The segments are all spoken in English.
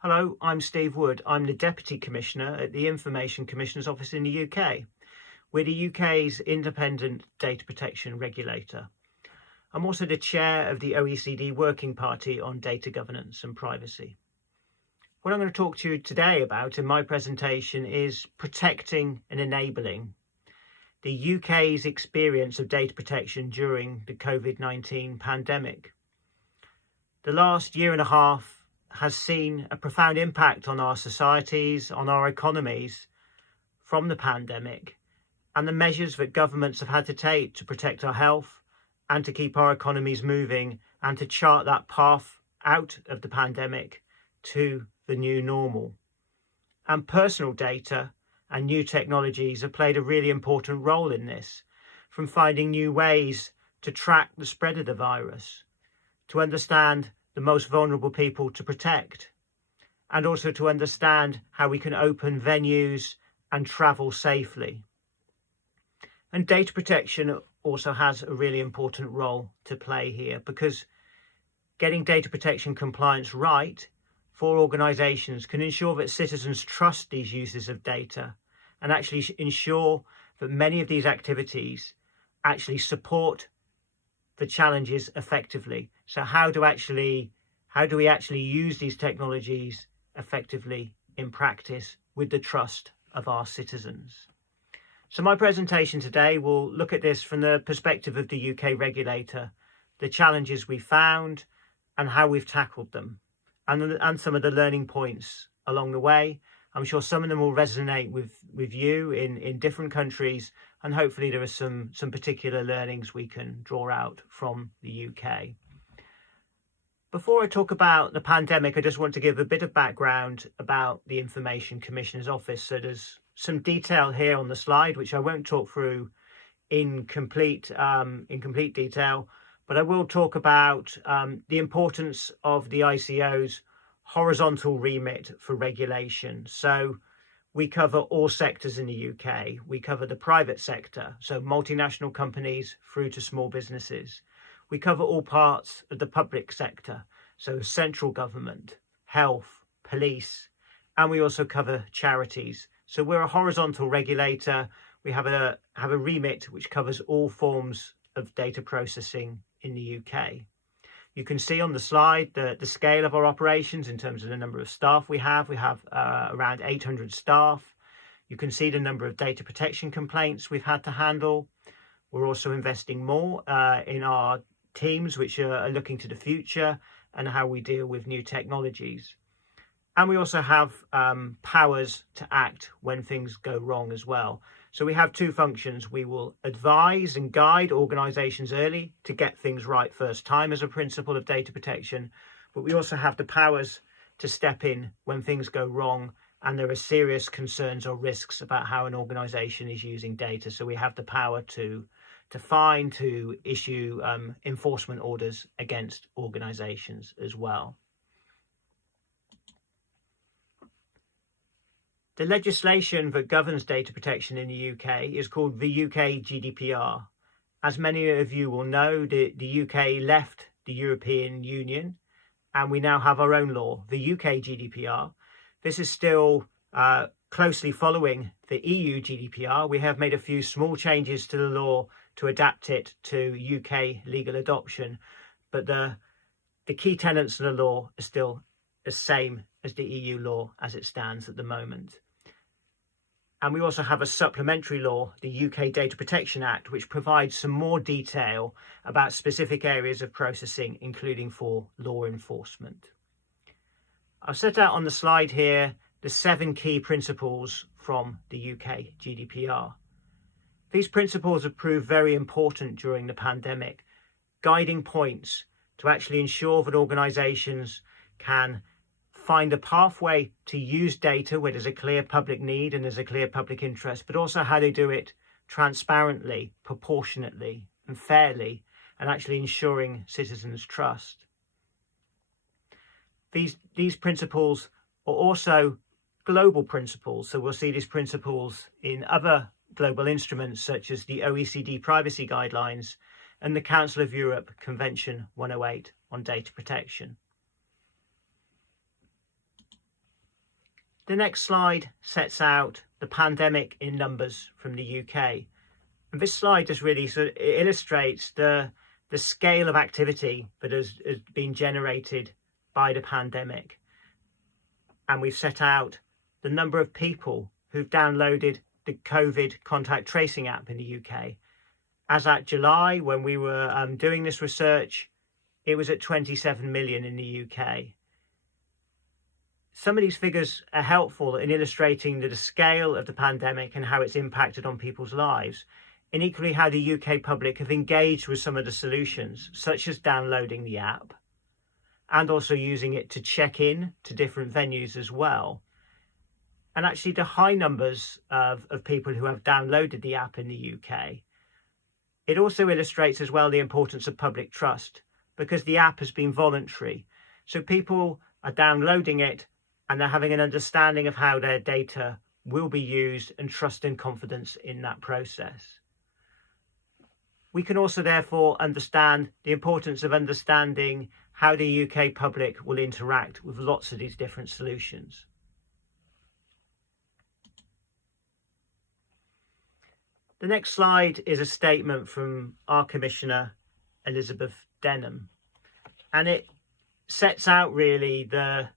Hello, I'm Steve Wood. I'm the Deputy Commissioner at the Information Commissioner's Office in the UK. We're the UK's independent data protection regulator. I'm also the chair of the OECD Working Party on Data Governance and Privacy. What I'm going to talk to you today about in my presentation is protecting and enabling the UK's experience of data protection during the COVID-19 pandemic. The last year and a half has seen a profound impact on our societies, on our economies from the pandemic, and the measures that governments have had to take to protect our health and to keep our economies moving and to chart that path out of the pandemic to the new normal. And personal data and new technologies have played a really important role in this, from finding new ways to track the spread of the virus, to understand the most vulnerable people to protect, and also to understand how we can open venues and travel safely. And data protection also has a really important role to play here, because getting data protection compliance right for organisations can ensure that citizens trust these uses of data and actually ensure that many of these activities actually support the challenges effectively. So how do we actually use these technologies effectively in practice with the trust of our citizens? So my presentation today will look at this from the perspective of the UK regulator, the challenges we found and how we've tackled them, and some of the learning points along the way. I'm sure some of them will resonate with you in different countries, and hopefully there are some particular learnings we can draw out from the UK. Before I talk about the pandemic, I just want to give a bit of background about the Information Commissioner's Office. So there's some detail here on the slide, which I won't talk through in complete detail, but I will talk about the importance of the ICO's horizontal remit for regulation. So we cover all sectors in the UK. We cover the private sector, so multinational companies through to small businesses. We cover all parts of the public sector, so central government, health, police, and we also cover charities. So we're a horizontal regulator. We have a remit which covers all forms of data processing in the UK. You can see on the slide the scale of our operations in terms of the number of staff we have. We have around 800 staff. You can see the number of data protection complaints we've had to handle. We're also investing more in our teams which are looking to the future and how we deal with new technologies. And we also have powers to act when things go wrong as well. So we have two functions. We will advise and guide organisations early to get things right first time as a principle of data protection, but we also have the powers to step in when things go wrong and there are serious concerns or risks about how an organisation is using data. So we have the power to fine, to issue enforcement orders against organisations as well. The legislation that governs data protection in the UK is called the UK GDPR. As many of you will know, the UK left the European Union and we now have our own law, the UK GDPR. This is still closely following the EU GDPR. We have made a few small changes to the law to adapt it to UK legal adoption, but the key tenets of the law are still the same as the EU law as it stands at the moment. And we also have a supplementary law, the UK Data Protection Act, which provides some more detail about specific areas of processing, including for law enforcement. I've set out on the slide here the 7 key principles from the UK GDPR. These principles have proved very important during the pandemic, guiding points to actually ensure that organisations can find a pathway to use data where there's a clear public need and there's a clear public interest, but also how they do it transparently, proportionately and fairly, and actually ensuring citizens' trust. These principles are also global principles, so we'll see these principles in other global instruments such as the OECD Privacy Guidelines and the Council of Europe Convention 108 on Data Protection. The next slide sets out the pandemic in numbers from the UK. And this slide just really sort of illustrates the scale of activity that has been generated by the pandemic. And we've set out the number of people who've downloaded the COVID contact tracing app in the UK. As at July, when we were doing this research, it was at 27 million in the UK. Some of these figures are helpful in illustrating the scale of the pandemic and how it's impacted on people's lives, and equally how the UK public have engaged with some of the solutions, such as downloading the app and also using it to check in to different venues as well. And actually the high numbers of people who have downloaded the app in the UK. It also illustrates as well the importance of public trust, because the app has been voluntary. So people are downloading it and they're having an understanding of how their data will be used and trust and confidence in that process. We can also therefore understand the importance of understanding how the UK public will interact with lots of these different solutions. The next slide is a statement from our Commissioner, Elizabeth Denham, and it sets out really the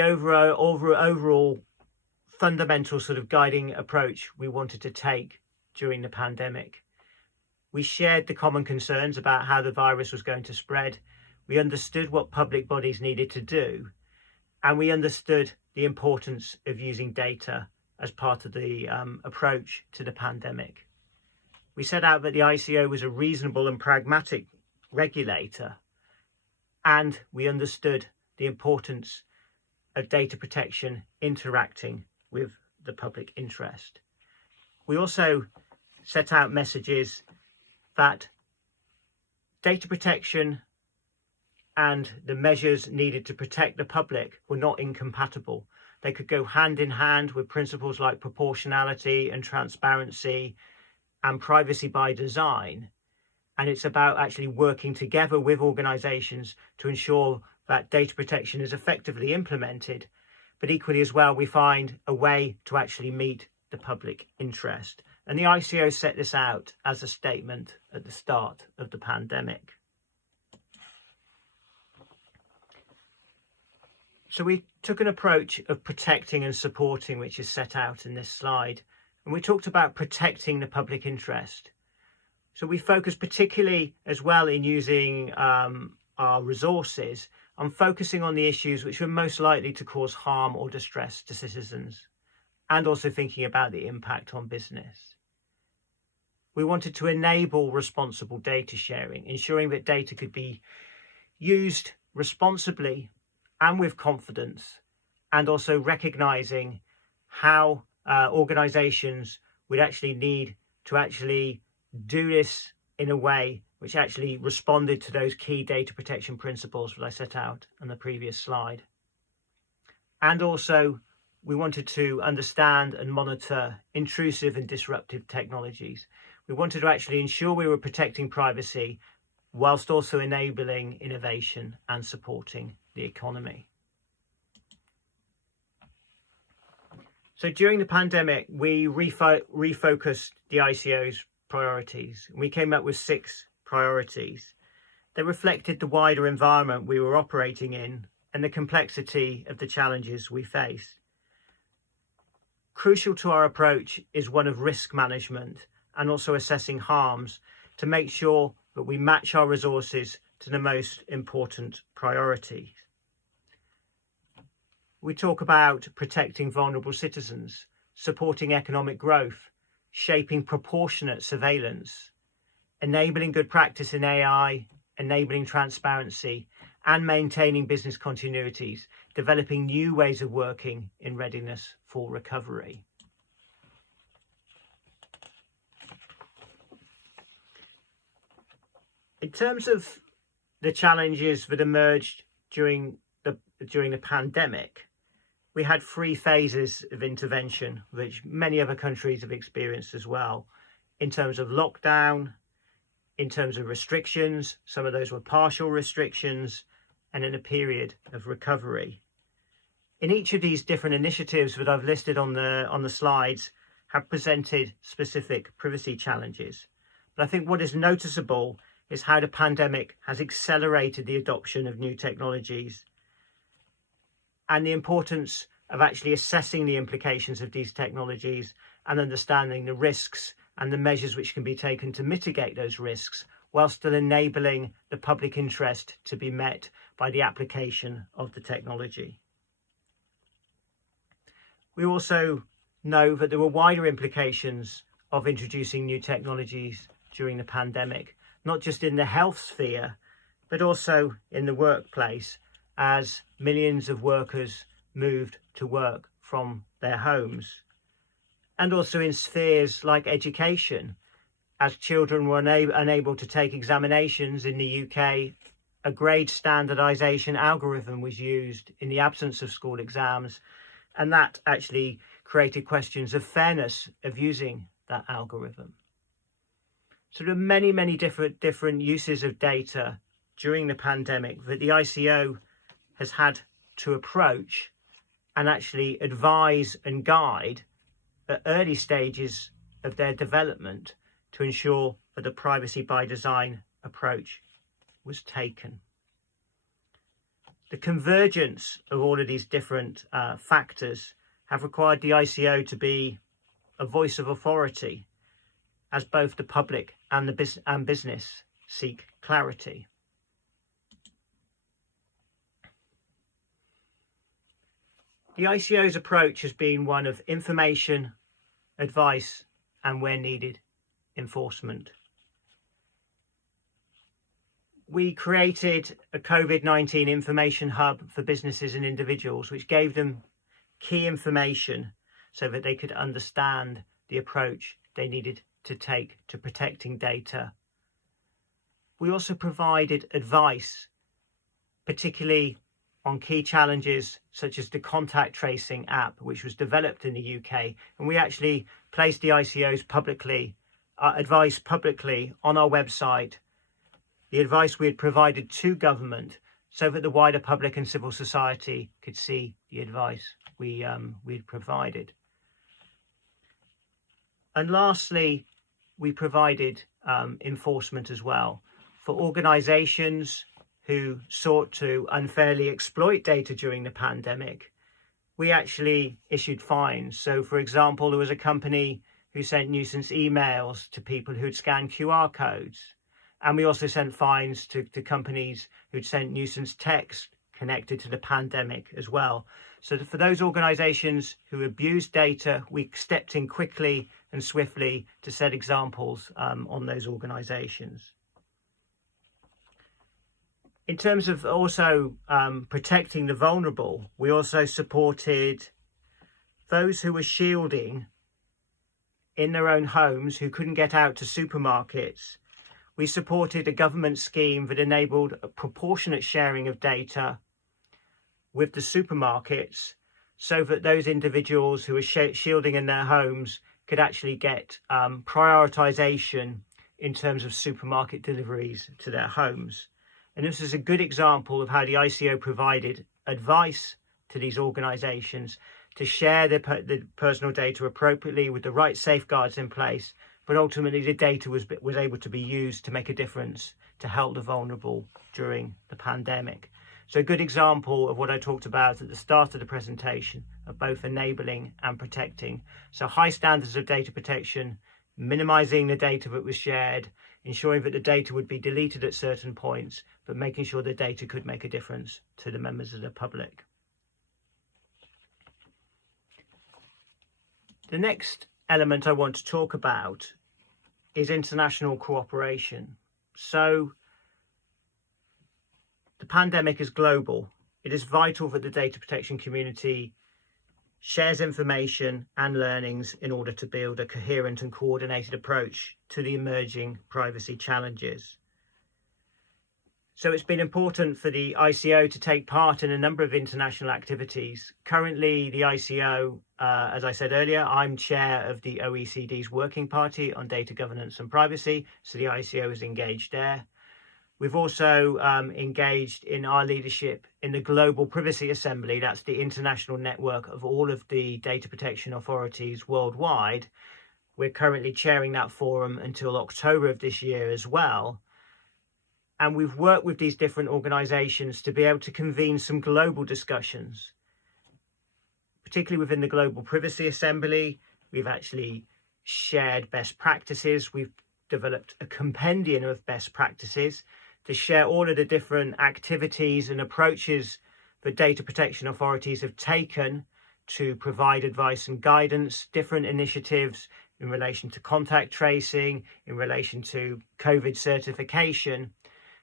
overall fundamental sort of guiding approach we wanted to take during the pandemic. We shared the common concerns about how the virus was going to spread. We understood what public bodies needed to do, and we understood the importance of using data as part of the approach to the pandemic. We set out that the ICO was a reasonable and pragmatic regulator, and we understood the importance of data protection interacting with the public interest. We also set out messages that data protection and the measures needed to protect the public were not incompatible. They could go hand in hand with principles like proportionality and transparency and privacy by design. And it's about actually working together with organisations to ensure that data protection is effectively implemented. But equally as well, we find a way to actually meet the public interest. And the ICO set this out as a statement at the start of the pandemic. So we took an approach of protecting and supporting, which is set out in this slide. And we talked about protecting the public interest. So we focused particularly as well in using our resources on focusing on the issues which were most likely to cause harm or distress to citizens, and also thinking about the impact on business. We wanted to enable responsible data sharing, ensuring that data could be used responsibly and with confidence, and also recognising how organisations would actually need to actually do this in a way which actually responded to those key data protection principles that I set out on the previous slide. And also, we wanted to understand and monitor intrusive and disruptive technologies. We wanted to actually ensure we were protecting privacy whilst also enabling innovation and supporting the economy. So during the pandemic, we refocused the ICO's priorities. We came up with 6 priorities. They reflected the wider environment we were operating in and the complexity of the challenges we faced. Crucial to our approach is one of risk management and also assessing harms to make sure that we match our resources to the most important priorities. We talk about protecting vulnerable citizens, supporting economic growth, shaping proportionate surveillance, enabling good practice in AI, enabling transparency, and maintaining business continuities, developing new ways of working in readiness for recovery. In terms of the challenges that emerged during the pandemic, we had 3 phases of intervention, which many other countries have experienced as well, in terms of lockdown, in terms of restrictions. Some of those were partial restrictions, and in a period of recovery. In each of these different initiatives that I've listed on the slides have presented specific privacy challenges. But I think what is noticeable is how the pandemic has accelerated the adoption of new technologies and the importance of actually assessing the implications of these technologies and understanding the risks and the measures which can be taken to mitigate those risks while still enabling the public interest to be met by the application of the technology. We also know that there were wider implications of introducing new technologies during the pandemic, not just in the health sphere, but also in the workplace, as millions of workers moved to work from their homes. And also in spheres like education, as children were unable to take examinations in the UK, a grade standardisation algorithm was used in the absence of school exams, and that actually created questions of fairness of using that algorithm. So there are many, many different uses of data during the pandemic that the ICO has had to approach and actually advise and guide at early stages of their development to ensure that the privacy by design approach was taken. The convergence of all of these different factors have required the ICO to be a voice of authority as both the public and the business seek clarity. The ICO's approach has been one of information, advice, and where needed, enforcement. We created a COVID-19 information hub for businesses and individuals, which gave them key information so that they could understand the approach they needed to take to protecting data. We also provided advice, particularly on key challenges such as the contact tracing app, which was developed in the UK. And we actually placed the ICO's advice publicly on our website, the advice we had provided to government, so that the wider public and civil society could see the advice we had provided. And lastly, we provided enforcement as well for organisations who sought to unfairly exploit data during the pandemic. We actually issued fines. So, for example, there was a company who sent nuisance emails to people who'd scanned QR codes. And we also sent fines to companies who'd sent nuisance text connected to the pandemic as well. So for those organisations who abused data, we stepped in quickly and swiftly to set examples on those organisations. In terms of also protecting the vulnerable, we also supported those who were shielding in their own homes who couldn't get out to supermarkets. We supported a government scheme that enabled a proportionate sharing of data with the supermarkets so that those individuals who were shielding in their homes could actually get prioritisation in terms of supermarket deliveries to their homes. And this is a good example of how the ICO provided advice to these organisations to share their personal data appropriately with the right safeguards in place, but ultimately the data was able to be used to make a difference to help the vulnerable during the pandemic. So a good example of what I talked about at the start of the presentation of both enabling and protecting. So high standards of data protection, minimizing the data that was shared, ensuring that the data would be deleted at certain points, but making sure the data could make a difference to the members of the public. The next element I want to talk about is international cooperation. So the pandemic is global. It is vital that the data protection community shares information and learnings in order to build a coherent and coordinated approach to the emerging privacy challenges. So it's been important for the ICO to take part in a number of international activities. Currently, the ICO, as I said earlier, I'm chair of the OECD's Working Party on Data Governance and Privacy, so the ICO is engaged there. We've also engaged in our leadership in the Global Privacy Assembly. That's the international network of all of the data protection authorities worldwide. We're currently chairing that forum until October of this year as well. And we've worked with these different organizations to be able to convene some global discussions, particularly within the Global Privacy Assembly. We've actually shared best practices. We've developed a compendium of best practices to share all of the different activities and approaches that data protection authorities have taken to provide advice and guidance, different initiatives in relation to contact tracing, in relation to COVID certification,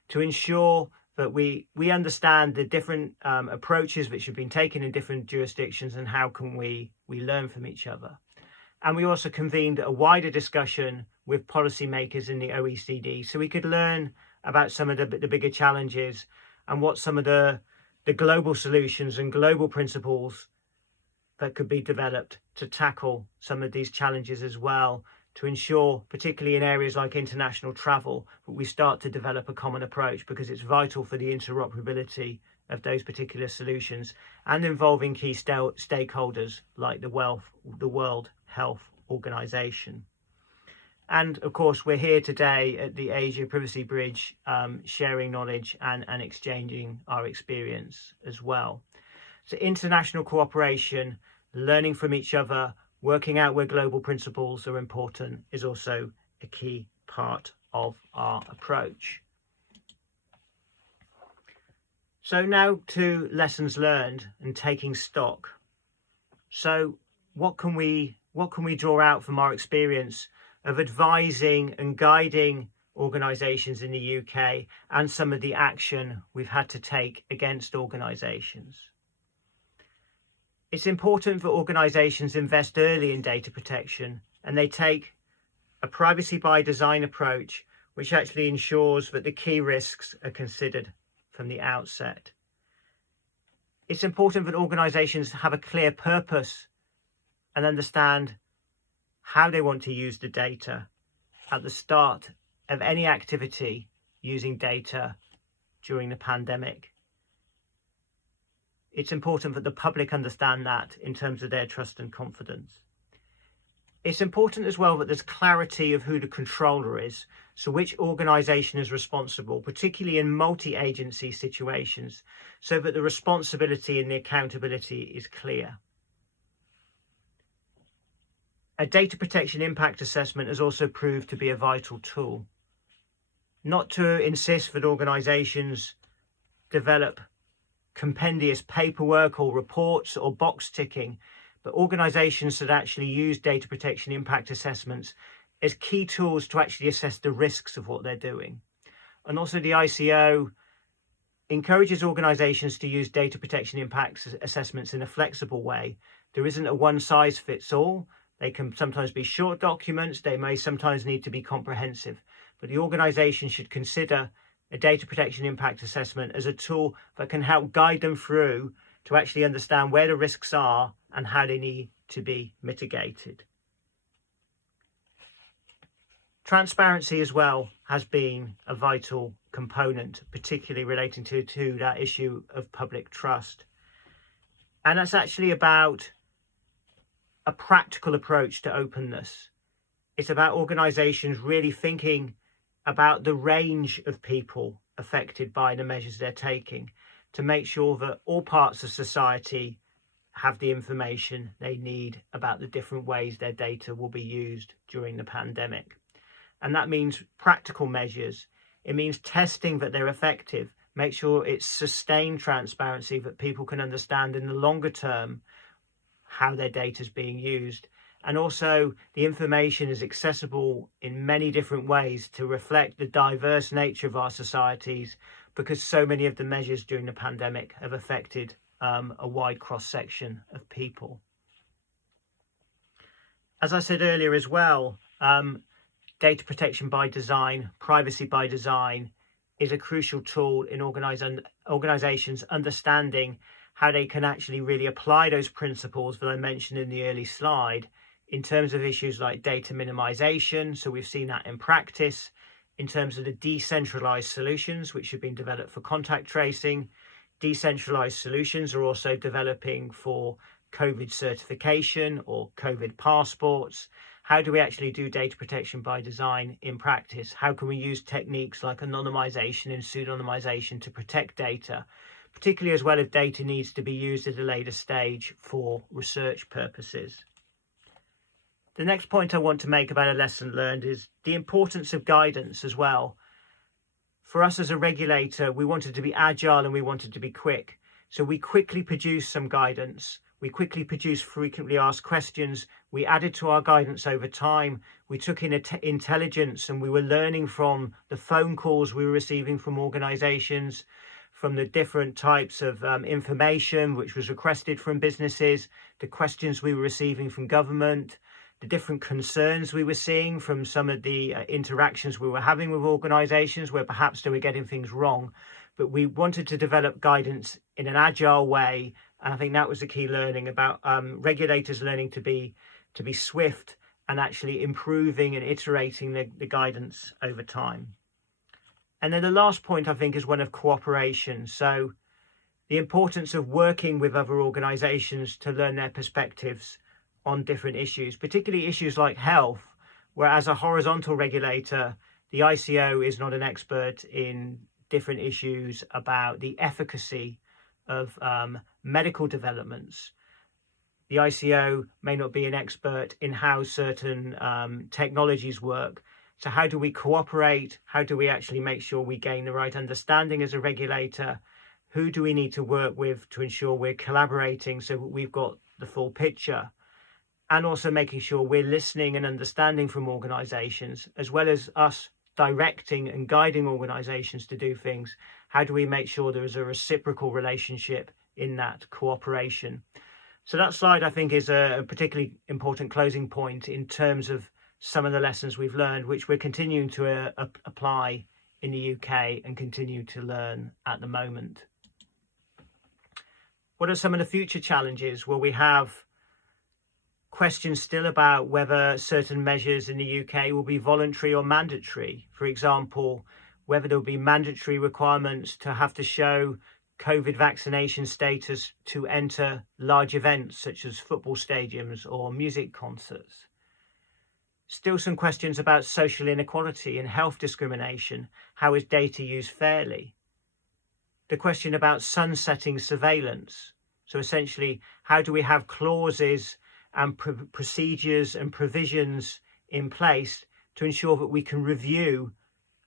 to ensure that we understand the different approaches which have been taken in different jurisdictions and how can we learn from each other. And we also convened a wider discussion with policymakers in the OECD so we could learn about some of the bigger challenges and what some of the global solutions and global principles that could be developed to tackle some of these challenges as well, to ensure, particularly in areas like international travel, that we start to develop a common approach, because it's vital for the interoperability of those particular solutions and involving key stakeholders like the World Health Organization. And of course, we're here today at the Asia Privacy Bridge, sharing knowledge and exchanging our experience as well. So international cooperation, learning from each other, working out where global principles are important is also a key part of our approach. So now to lessons learned and taking stock. So what can we draw out from our experience of advising and guiding organisations in the UK and some of the action we've had to take against organisations? It's important that organisations invest early in data protection and they take a privacy by design approach, which actually ensures that the key risks are considered from the outset. It's important that organisations have a clear purpose and understand how they want to use the data at the start of any activity using data during the pandemic. It's important that the public understand that in terms of their trust and confidence. It's important as well that there's clarity of who the controller is, so which organisation is responsible, particularly in multi-agency situations, so that the responsibility and the accountability is clear. A data protection impact assessment has also proved to be a vital tool, not to insist that organisations develop compendious paperwork or reports or box ticking, but organisations that actually use data protection impact assessments as key tools to actually assess the risks of what they're doing. And also the ICO encourages organisations to use data protection impact assessments in a flexible way. There isn't a one size fits all. They can sometimes be short documents. They may sometimes need to be comprehensive, but the organisation should consider a data protection impact assessment as a tool that can help guide them through to actually understand where the risks are and how they need to be mitigated. Transparency as well has been a vital component, particularly relating to that issue of public trust. And that's actually about a practical approach to openness. It's about organisations really thinking about the range of people affected by the measures they're taking to make sure that all parts of society have the information they need about the different ways their data will be used during the pandemic. And that means practical measures. It means testing that they're effective, make sure it's sustained transparency that people can understand in the longer term how their data is being used. And also the information is accessible in many different ways to reflect the diverse nature of our societies, because so many of the measures during the pandemic have affected a wide cross-section of people. As I said earlier as well, data protection by design, privacy by design is a crucial tool in organizations understanding how they can actually really apply those principles that I mentioned in the early slide in terms of issues like data minimization. So we've seen that in practice, in terms of the decentralized solutions which have been developed for contact tracing. Decentralized solutions are also developing for COVID certification or COVID passports. How do we actually do data protection by design in practice? How can we use techniques like anonymization and pseudonymization to protect data, particularly as well if data needs to be used at a later stage for research purposes? The next point I want to make about a lesson learned is the importance of guidance as well. For us as a regulator, we wanted to be agile and we wanted to be quick. So we quickly produced some guidance. We quickly produced frequently asked questions. We added to our guidance over time. We took in intelligence, and we were learning from the phone calls we were receiving from organizations, from the different types of information which was requested from businesses, the questions we were receiving from government, the different concerns we were seeing from some of the interactions we were having with organizations where perhaps they were getting things wrong. But we wanted to develop guidance in an agile way. And I think that was the key learning about regulators learning to be swift and actually improving and iterating the guidance over time. And then the last point, I think, is one of cooperation. So the importance of working with other organizations to learn their perspectives on different issues, particularly issues like health, where as a horizontal regulator, the ICO is not an expert in different issues about the efficacy of medical developments. The ICO may not be an expert in how certain technologies work. So how do we cooperate? How do we actually make sure we gain the right understanding as a regulator? Who do we need to work with to ensure we're collaborating so we've got the full picture? And also making sure we're listening and understanding from organizations, as well as us directing and guiding organizations to do things. How do we make sure there is a reciprocal relationship in that cooperation? So that slide, I think, is a particularly important closing point in terms of some of the lessons we've learned, which we're continuing to apply in the UK and continue to learn at the moment. What are some of the future challenges? Well, we have questions still about whether certain measures in the UK will be voluntary or mandatory. For example, whether there will be mandatory requirements to have to show COVID vaccination status to enter large events such as football stadiums or music concerts. Still some questions about social inequality and health discrimination. How is data used fairly? The question about sunsetting surveillance. So essentially, how do we have clauses and procedures and provisions in place to ensure that we can review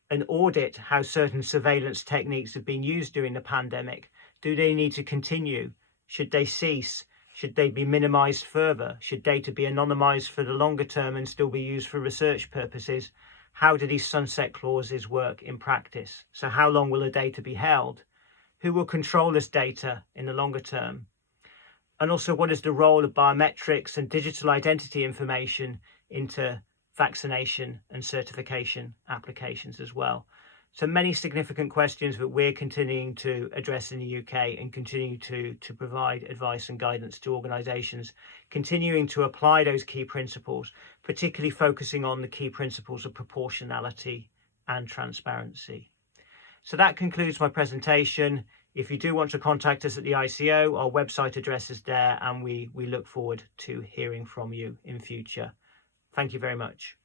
and audit how certain surveillance techniques have been used during the pandemic? Do they need to continue? Should they cease? Should they be minimized further? Should data be anonymized for the longer term and still be used for research purposes? How do these sunset clauses work in practice? So how long will the data be held? Who will control this data in the longer term? And also, what is the role of biometrics and digital identity information into vaccination and certification applications as well? So many significant questions that we're continuing to address in the UK and continue to provide advice and guidance to organisations, continuing to apply those key principles, particularly focusing on the key principles of proportionality and transparency. So that concludes my presentation. If you do want to contact us at the ICO, our website address is there, and we look forward to hearing from you in future. Thank you very much.